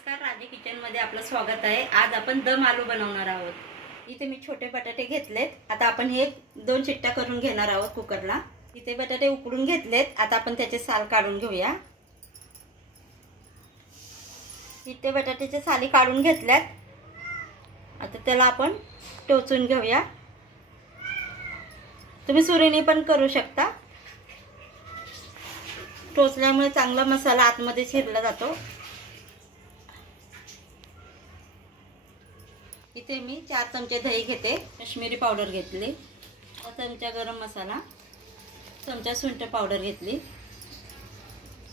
नमस्कार, राजे किचन मध्ये आपलं स्वागत आहे। आज आपण दम आलू बनवणार आहोत। इथे मी छोटे बटाटे घेतलेत। आता आपण हे 2 शिट्ट्या करून घेणार आहोत कुकरला। इथे बटाटे उकडून घेतलेत। आता आपण त्याचे साल काढून घेऊया। इथे बटाट्याचे साली काढून घेतल्यात। आता त्याला आपण टोचून घेऊया। तुम्ही सुरीने पण करू शकता। टोचल्यामुळे चांगला मसाला आतमध्ये शिरला जातो। इथे मी 4 चमचे दही घेते, काश्मीरी पावडर घेतली, 1 चमचा गरम मसाला, चमचा सुंठ पावडर घेतली,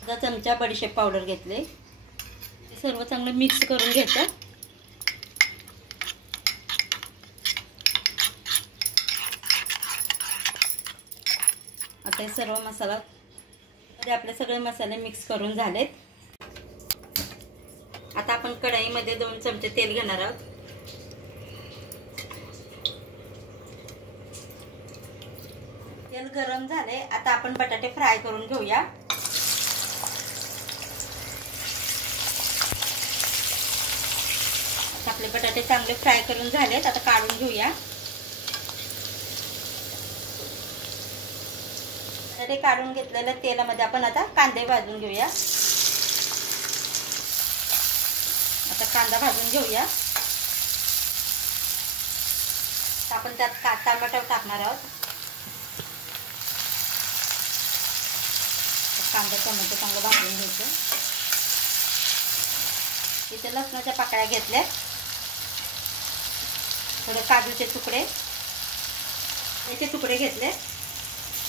1 चमचा बडीशेप पावडर घेतले। हे सर्व चांगलं मिक्स करून घ्यायचं। आता हे सर्व मसाला आपले सगळे मसाले मिक्स करून झालेत। आता आपण कढईमध्ये 2 चमचे तेल घेणार आहोत। तेल गरम झाले। आता आपण बटाटे फ्राय करून घेऊया। आता आपले बटाटे चांगले फ्राय करून झालेत। आता काढून घेऊया। बटाटे काढून घेतलेल्या तेलामध्ये आपण आता कांदे भाजून घेऊया। आता कांदा भाजून घेऊया। आपण त्यात टोमॅटो टाकणार आहोत। कांदा टोमॅटो चांगलं भाजून घ्यायचं। इथे लसणाच्या पाकळ्या घेतल्या, थोडे काजूचे तुकडे, याचे तुकडे घेतले,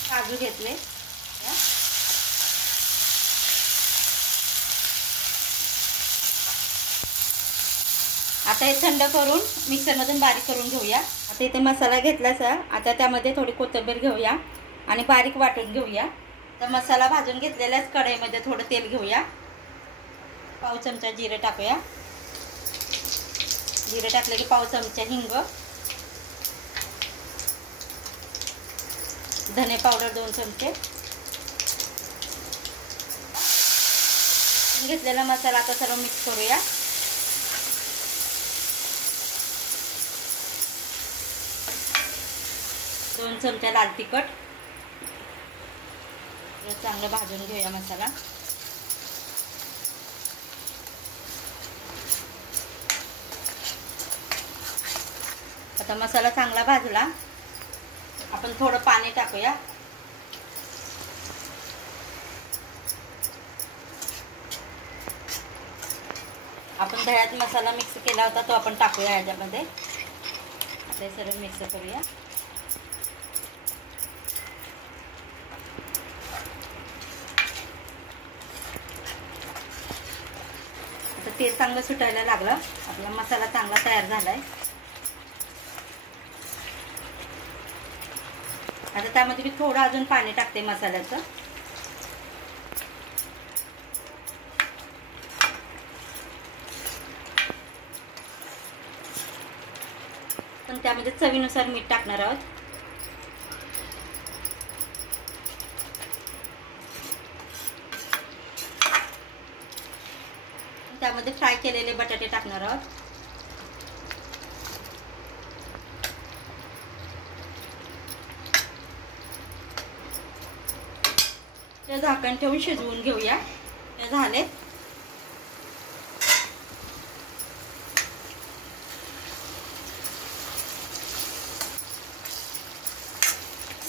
काजू घेतले। आता हे थंड करून मिक्सरमधून बारीक करून घेऊया। आता इथे मसाला घेतलाचा। आता त्यामध्ये थोडी कोथिंबीर घेऊया आणि बारीक वाटून घेऊया। तर मसाला भाजून घेतलेल्याच कढईमध्ये थोडं तेल घेऊया। पाव चमचा जिरे टाकूया। जिरे टाकले की पाव चमचा हिंग, धने पावडर 2 चमचे, घेतलेला मसाला आता सर्व मिक्स करूया। दोन चमचा लाल तिखट, चांगलं भाजून घेऊया मसाला। आता मसाला चांगला भाजला, आपण थोडं पाणी टाकूया। आपण दह्यात मसाला मिक्स केला होता तो आपण टाकूया याच्यामध्ये। आता हे सर्व मिक्स करूया। तेल चांगलं सुटायला लागलं। आपला मसाला चांगला तयार झालाय। आता त्यामध्ये मी थोडं अजून पाणी टाकते मसाल्याचं। पण त्यामध्ये चवीनुसार मीठ टाकणार आहोत। त्यामध्ये फ्राय केलेले बटाटे टाकणार आहोत। ते झाकण ठेवून शिजवून घेऊया। ते झाले।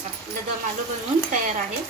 आपलं दम आलू बनवून तयार आहे।